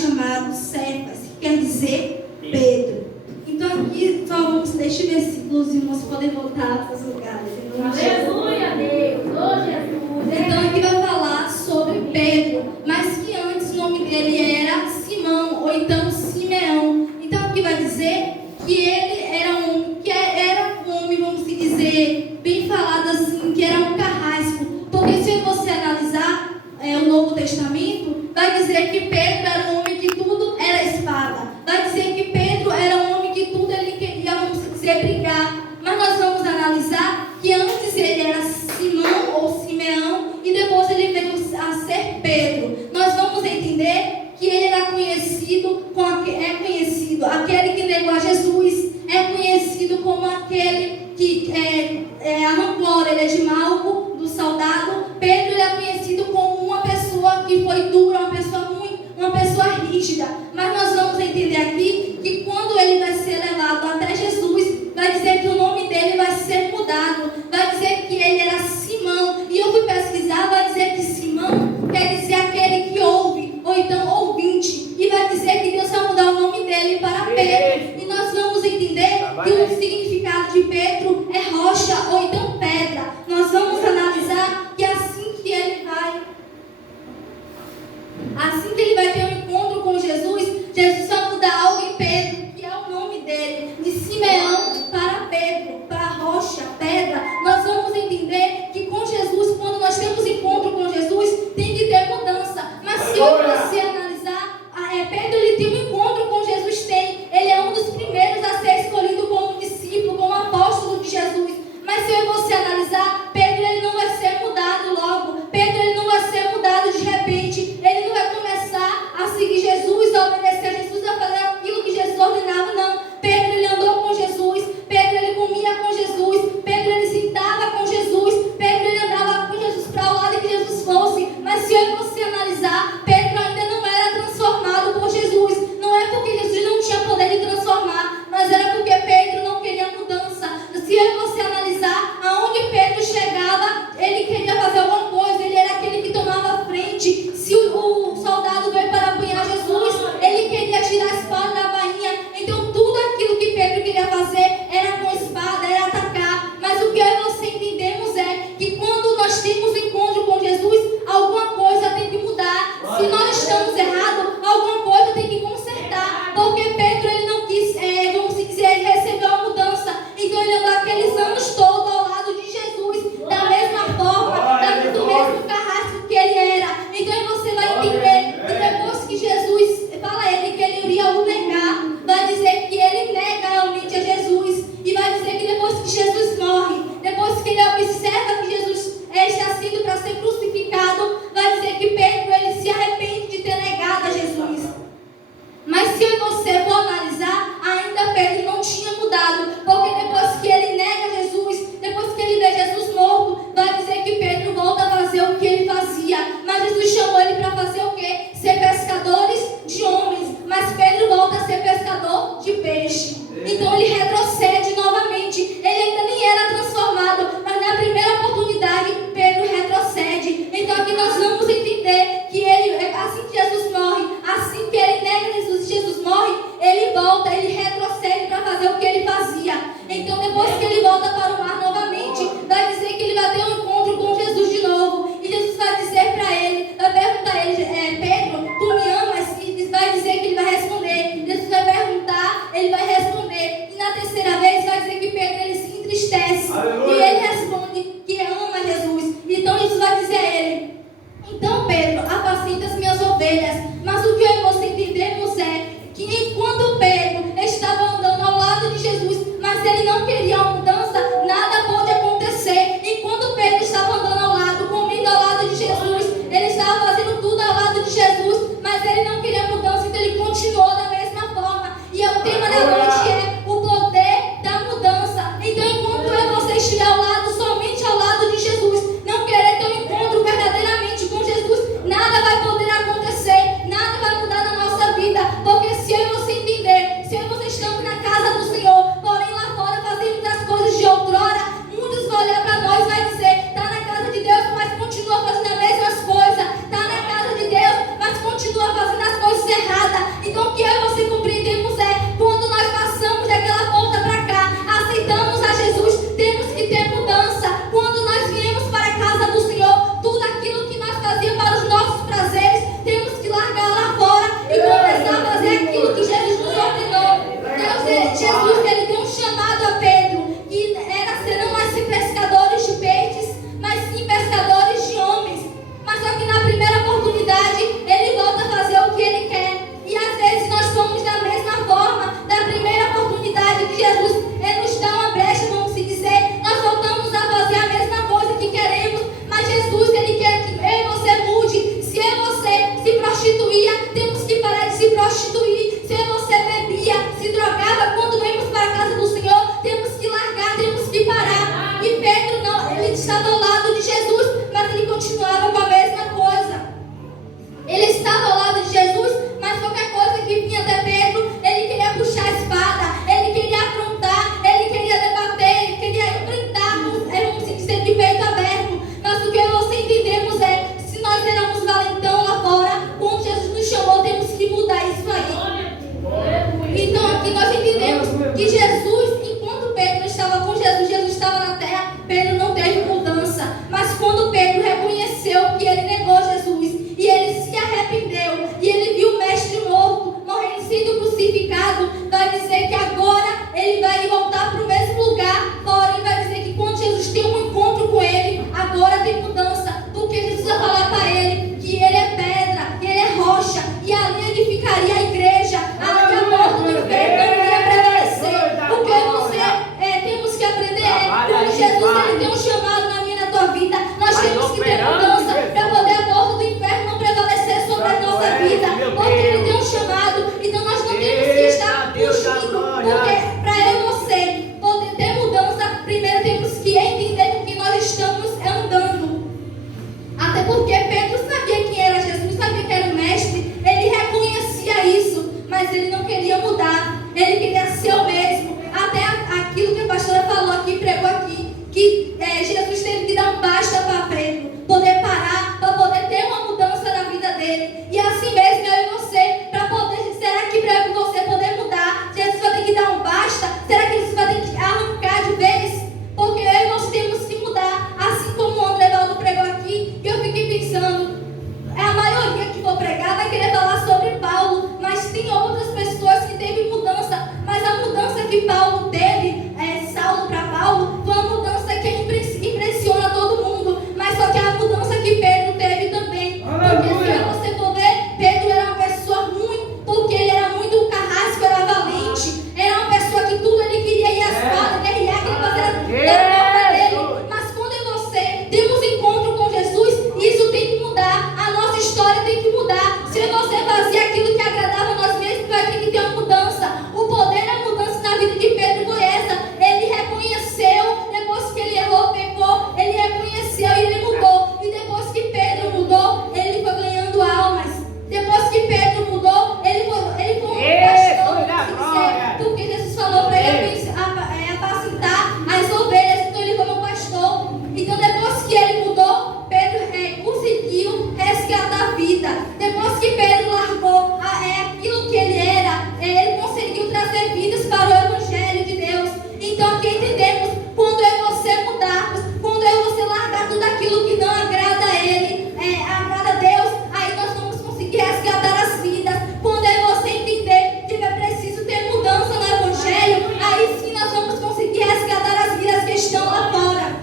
chamado Cefas, que quer dizer Pedro. Então aqui só vamos ler este versículo, os irmãos podem voltar para os lugares. Aleluia, Deus, oh Jesus. Então aqui vai falar sobre Pedro, mas que antes o nome dele era Simão, ou então Simeão. Então aqui vai dizer que ele era um homem, vamos dizer, bem falado assim, que era um carrasco. Porque se você analisar o Novo Testamento, vai dizer que Pedro era um homem que tudo era espada. Vai dizer que Pedro era um homem que tudo ele queria, vamos dizer, brigar. Mas nós vamos analisar que antes ele era Simão ou Simeão e depois ele veio a ser Pedro. Nós vamos entender que ele era conhecido, aquele que negou a Jesus, é conhecido como aquele que arrancou a orelha de Malco, do soldado. Pedro ele é conhecido como uma pessoa que foi dura, uma pessoa ruim, uma pessoa rígida. Mas nós vamos entender aqui que quando ele vai ser levado até Jesus, vai dizer que o nome dele vai ser mudado, vai dizer que ele era Simão. E eu fui pesquisar, vai dizer que Simão quer dizer aquele que ouve, ou então ouvinte. E vai dizer que Deus vai mudar o nome dele para Pedro. E nós vamos entender que o significado de Pedro é rocha, ou então pedra. Nós vamos analisar que assim que ele vai ter um encontro com Jesus, Jesus vai mudar algo em Pedro, que é o nome dele, de Simeão para Pedro, para rocha, pedra. Nós vamos entender que com Jesus, quando nós temos encontro com Jesus, tem que ter mudança. Mas se você analisar, Pedro ele tem um encontro com Jesus, ele é um dos primeiros a ser escolhido como discípulo, como apóstolo de Jesus. Mas se você analisar, Pedro ele não vai ser mudado logo. Pedro ele não vai ser mudado de repente. Ele não vai começar a seguir Jesus, a obedecer a Jesus, a fazer aquilo que Jesus ordenava, não. Pedro ele andou com Jesus. Pedro ele comia com Jesus. Pedro ele sentava com Jesus. Pedro ele andava com Jesus para o lado que Jesus fosse. Mas se você analisar, Pedro ainda não era transformado por Jesus. Não é porque Jesus não tinha poder de transformar, mas era porque Pedro não queria mudança. Se você analisar aonde Pedro chegava, ele queria fazer alguma coisa, ele era aquele que tomava frente. Se o soldado veio para apanhar Jesus, ele queria tirar a espada da bainha. Então tudo aquilo que Pedro queria fazer era com espada, era atacar. Mas o que eu e você entendemos é que quando nós temos um encontro com Jesus, alguma coisa tem que mudar. Se nós estamos errados, alguma coisa tem que consertar. Porque Pedro ele não quis, vamos dizer, ele recebeu a mudança. Então ele andou aqueles anos todos ao lado de Jesus, da mesma forma, do mesmo carrasco que ele era. Então você vai entender que depois que Jesus fala a ele que ele iria o negar, vai dizer que ele nega realmente a Jesus. E vai dizer que depois que Jesus morre, depois que ele observa que Jesus está sendo para ser crucificado, vai dizer que Pedro ele se arrepende de ter vida, porque Ele tem um chamado. Então nós não temos que estar fugindo, porque para eu e você poder ter mudança, primeiro temos que entender com que nós estamos andando. Até porque Pedro sabia quem era Jesus, sabia que era o mestre, ele reconhecia isso, mas ele não queria mudar, ele queria ser o mesmo. Até aquilo que a pastora falou aqui, pregou aqui, que Jesus teve que dar um basta para Pedro, poder parar, para poder ter uma mudança na vida dele. E assim mesmo eu e você, para poder, será que para eu e você poder mudar, Jesus vai ter que dar um basta? Será que Jesus vai ter que arrancar de vez? Porque eu e você temos que mudar, assim como o André Valdo pregou aqui, e eu fiquei pensando, a maioria que for pregar vai querer falar sobre Paulo, mas tem outras pessoas que teve mudança, mas a mudança que Paulo teve, Saulo para Paulo, foi uma mudança que impressiona todo mundo, mas só que a mudança que Pedro teve também, porque se você for ver, Pedro era uma pessoa ruim, porque ele era muito carrasco, era valente, era uma pessoa que tudo ele queria ir à espada, guerrear, queria fazer a forma dele, mas quando eu e você temos encontro com Jesus, isso tem que mudar, a nossa história tem que mudar. Se você fazia aquilo que agradava a nós mesmos, vai ter que ter uma mudança. O poder da mudança na vida de Pedro foi essa. Ele reconheceu, depois que ele errou, pecou, ele reconheceu e ele mudou. E depois que Pedro mudou, ele foi ganhando almas. Depois que Pedro mudou, ele foi um pastor, porque Jesus falou para ele apacentar as ovelhas, então ele foi um pastor. Então depois que ele mudou, Pedro conseguiu resgatar a vida. Depois que Pedro largou aquilo que ele era, ele conseguiu trazer vidas para o Evangelho de Deus. Então aqui entendemos, quando eu e você mudarmos, quando eu e você largar tudo aquilo que não agrada a Ele, agrada a Deus, aí nós vamos conseguir resgatar as vidas. Quando eu e você entender que é preciso ter mudança no Evangelho, aí sim nós vamos conseguir resgatar as vidas que estão lá fora.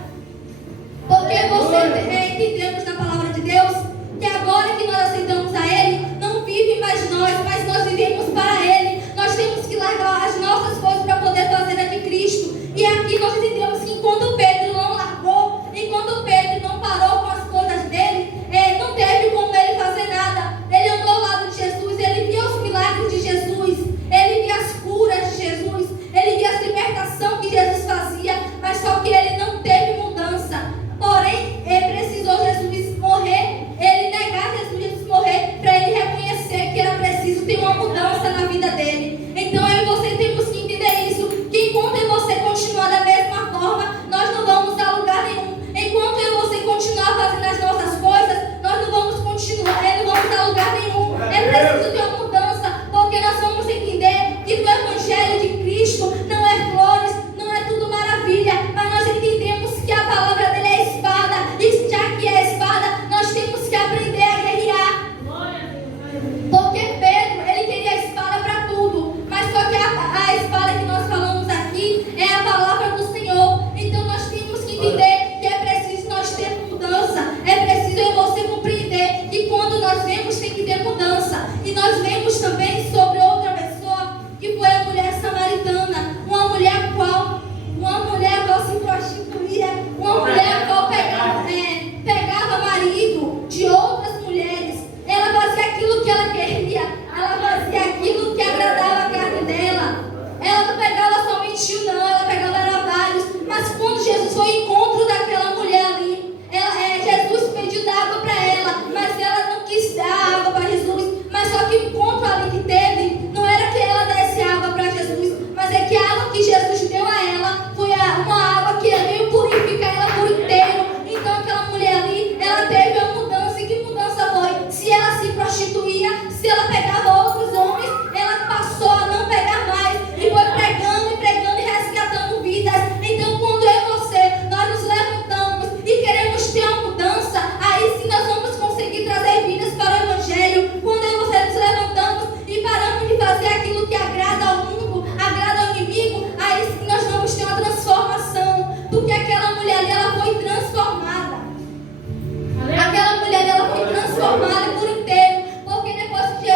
Porque você entendemos na palavra de Deus que agora que nós aceitamos a Ele, não vive mais nós, mas nós vivemos para Ele. Nós temos que largar as nossas coisas para poder fazer a de Cristo. E aqui nós entendemos que enquanto Pedro não largou, enquanto Pedro não parou com as coisas dele, não teve como ele fazer nada. Ele andou ao lado de Jesus, ele via os milagres de Jesus, ele via as curas de Jesus, ele via a libertação que Jesus fazia, mas só que ele não teve mudança. Porém, precisou Jesus morrer, ele negar Jesus morrer, para ele reconhecer que era preciso ter uma mudança na vida dele. Então eu e você temos que entender isso, que enquanto eu e você continuar da mesma forma, nós não vamos a lugar nenhum. Enquanto eu e você continuar fazendo as nossas coisas, nós não vamos continuar, não vamos a lugar nenhum. É preciso ter uma mudança, porque nós vamos entender que no Evangelho de Cristo não é flores, não é tudo maravilha, mas nós entendemos que a palavra dele é espada, e já que é espada, nós temos que aprender a guerrear. Porque Pedro, ele queria a espada para tudo, mas só que a espada que nós falamos aqui é a palavra do Senhor. Então nós temos que entender que é preciso nós ter mudança, é preciso eu e você compreender que quando nós vemos tem que ter mudança. E nós vemos também sobre outra pessoa, que foi a mulher samaritana, uma mulher qual se prostituía, uma mulher qual pegava marido de outras mulheres. Ela fazia aquilo que ela queria, ela fazia aquilo que agradava a carne dela. Ela não pegava somente um, não, ela pegava era vários. Mas quando Jesus foi ao encontro daquela mulher ali, Jesus pediu dar água para ela, mas ela não quis dar água para Jesus. Mas só que o encontro ali que teve, não era que ela desse água para Jesus, mas é que a água que Jesus deu a ela foi uma água que veio purificar ela por inteiro. Então aquela mulher ali, ela teve uma mudança. E que mudança foi? Se ela se prostituía, se ela pegava outros homens, ela passou a não pegar mais, e foi pregando e resgatando vidas. Então quando eu e você, nós nos levantamos e queremos ter uma mudança, aí sim nós vamos conseguir trazer vidas para o Evangelho. Quando eu e você nos levantamos e paramos de fazer aquilo que agrada ao mundo, agrada ao inimigo, aí sim nós vamos ter uma transformação. Porque aquela mulher ali, ela foi transformada. Aquela mulher ali, ela foi transformada por inteiro. Porque depois que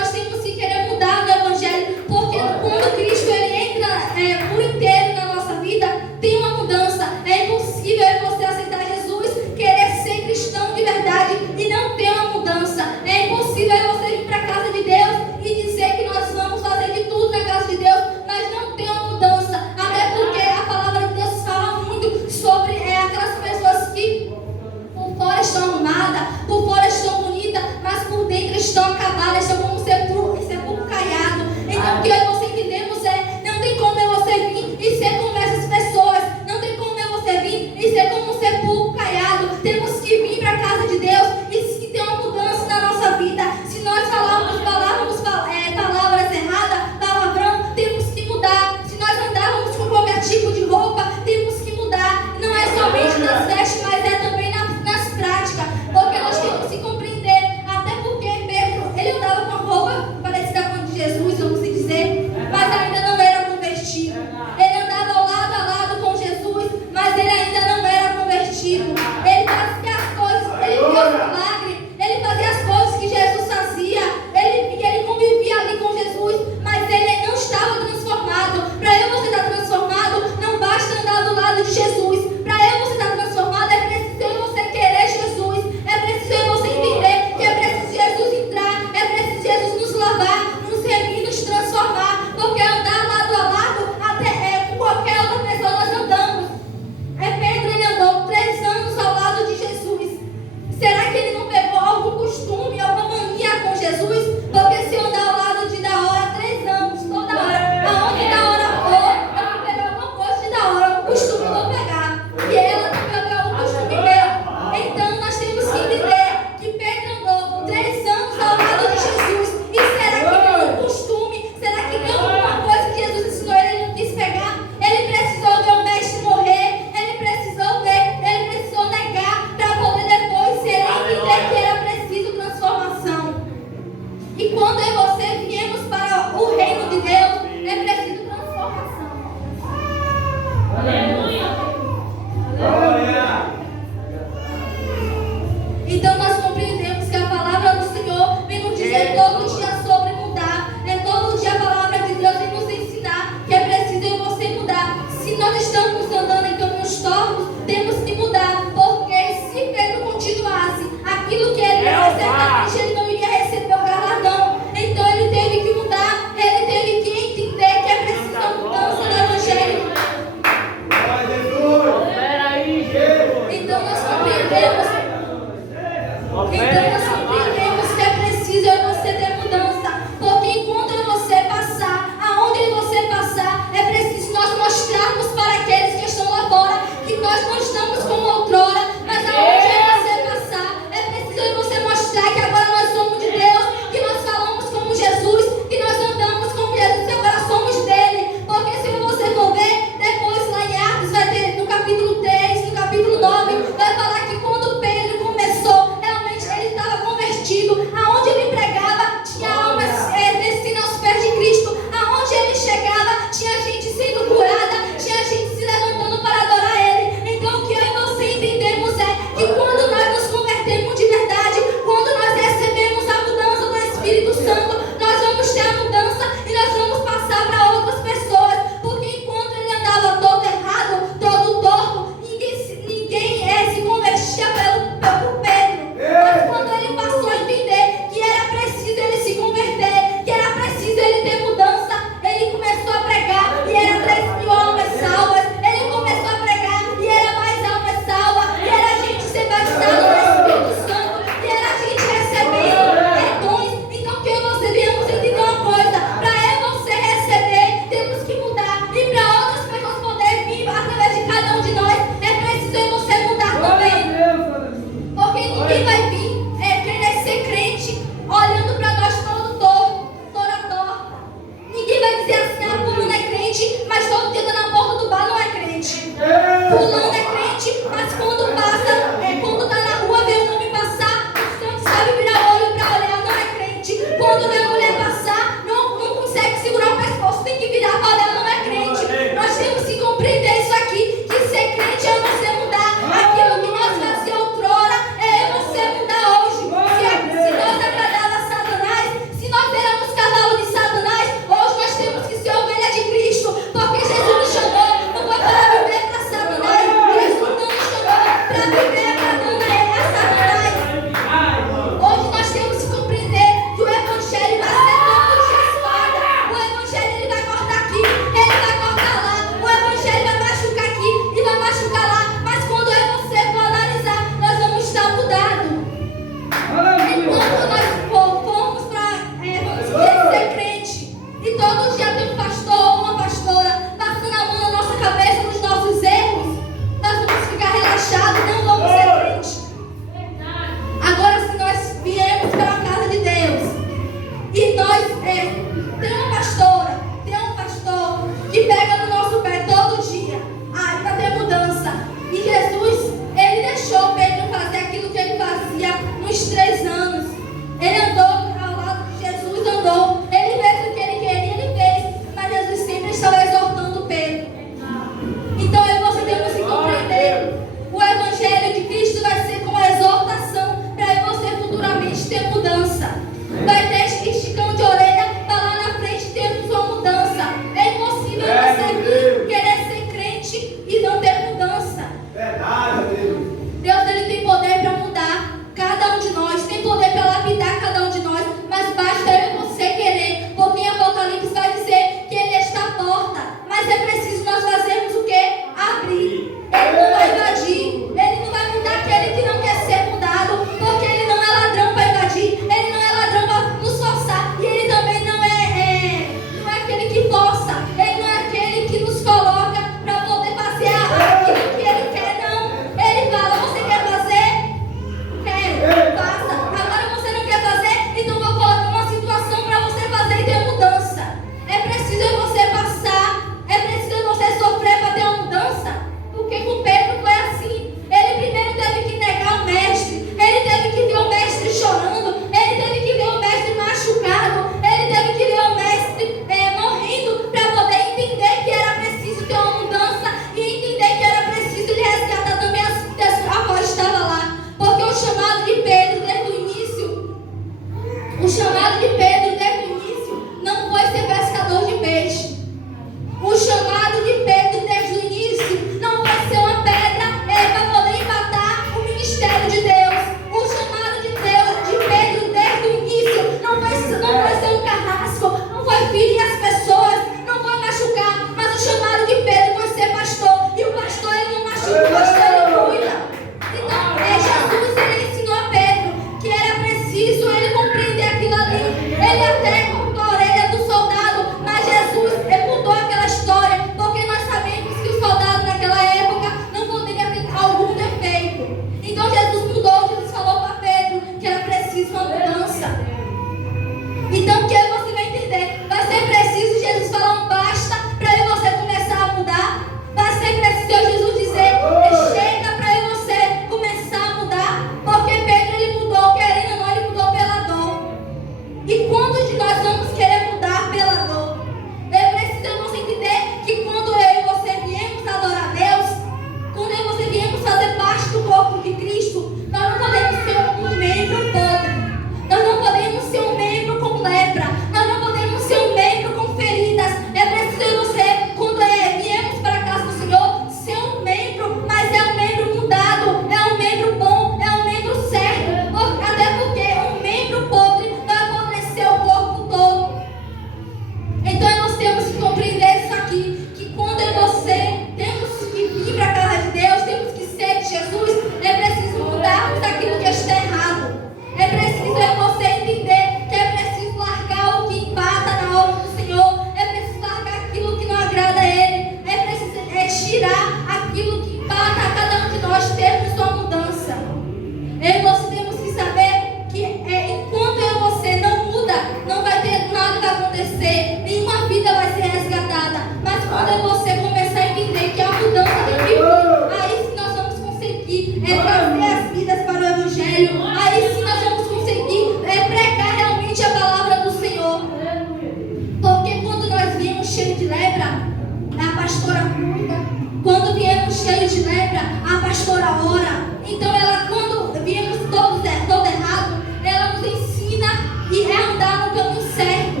Quando viemos cheios de lepra, a pastora ora. Então ela, quando viemos todo errado, ela nos ensina e é andar no caminho certo.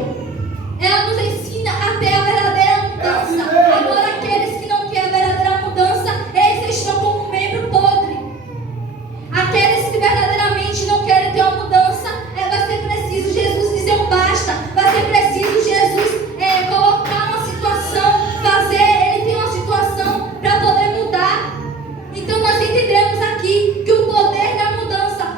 Ela nos ensina a ter a verdadeira mudança. Agora aqueles que não querem a verdadeira mudança, eles estão como um membro podre. Aqueles que verdadeiramente não querem ter uma mudança, vai ser preciso Jesus dizer um basta. Vai ser preciso Jesus colocar uma situação, ele tem uma situação para poder mudar. Então nós entendemos aqui que o poder da mudança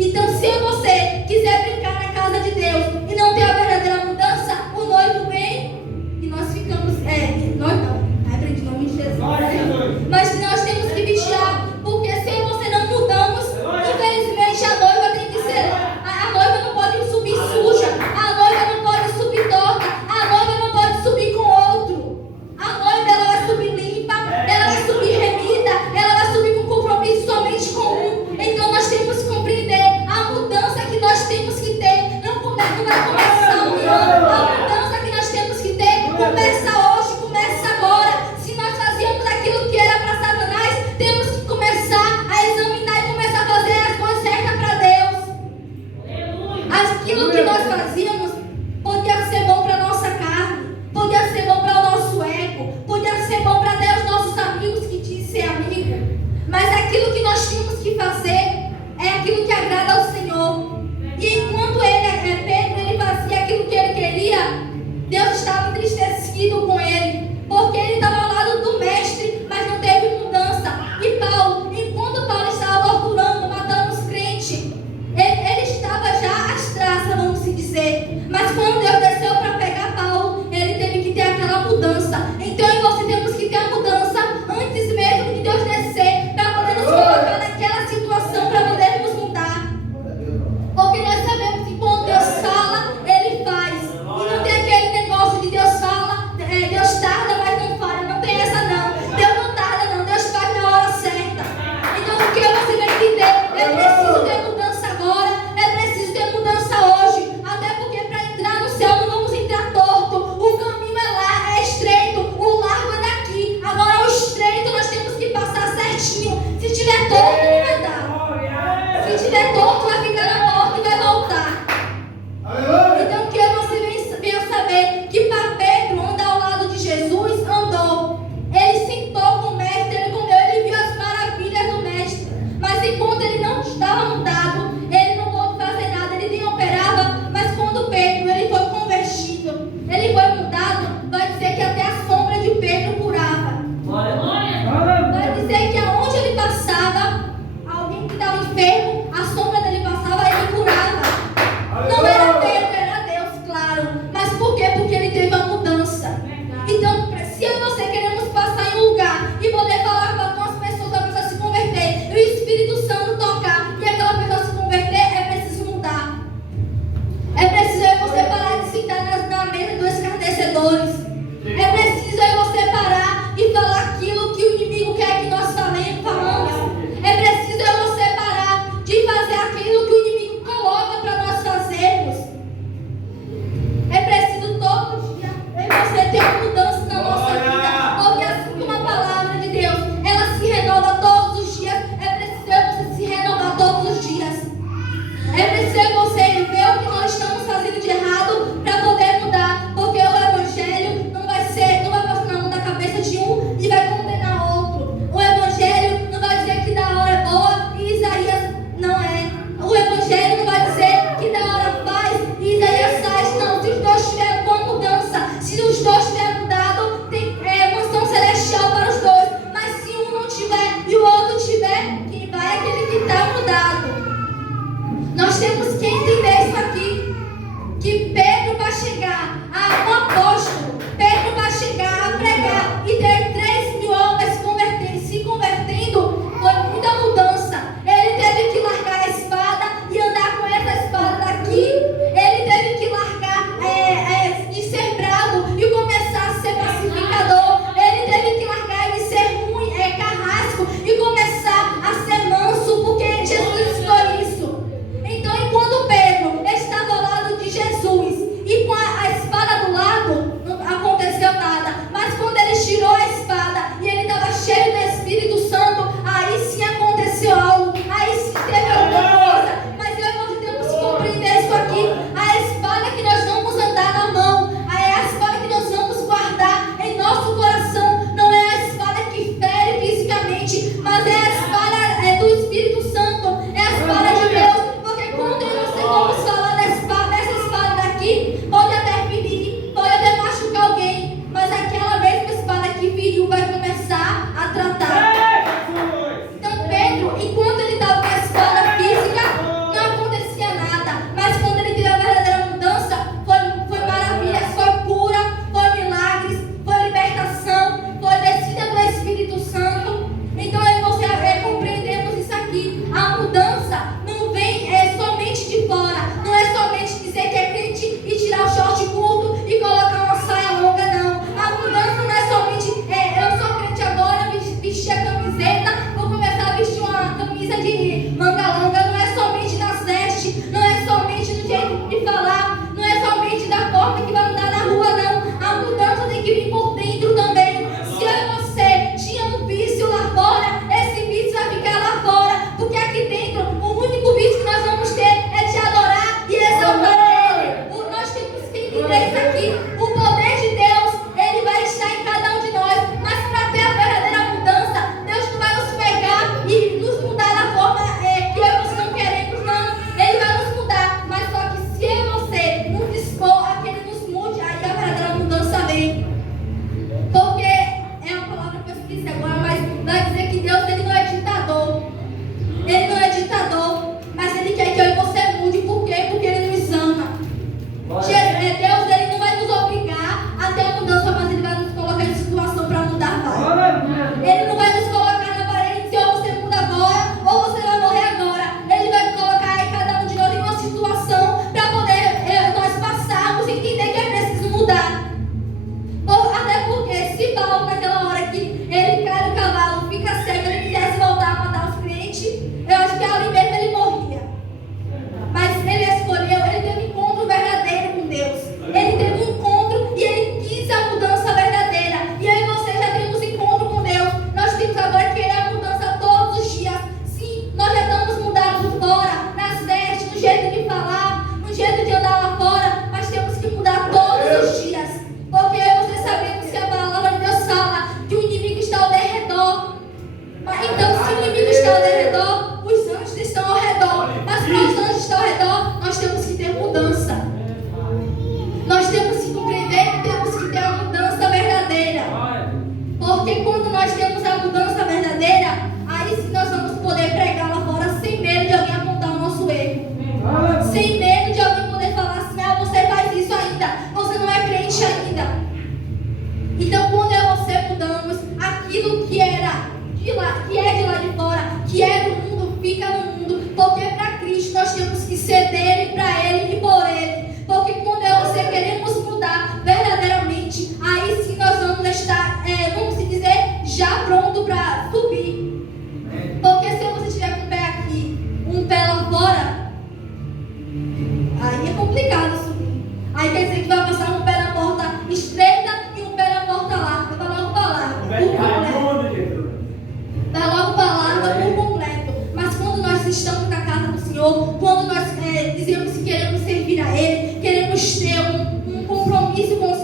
Então, se você quiser brincar na casa de Deus e não ter a verdadeira mudança, o noivo vem e nós ficamos. Nós não. Aprendi em nome de Jesus. Mas nós temos que vigiar, porque se você não mudamos, infelizmente a noiva tem que ser. A noiva não pode subir suja, a noiva não pode subir torta, a noiva não pode subir com outro. A noiva ela vai subir limpa, ela vai subir remida, ela vai subir com compromisso somente com um. Então nós temos que compreender a mudança que nós temos que ter. Não começa Dizemos que queremos servir a Ele, queremos ter um compromisso com o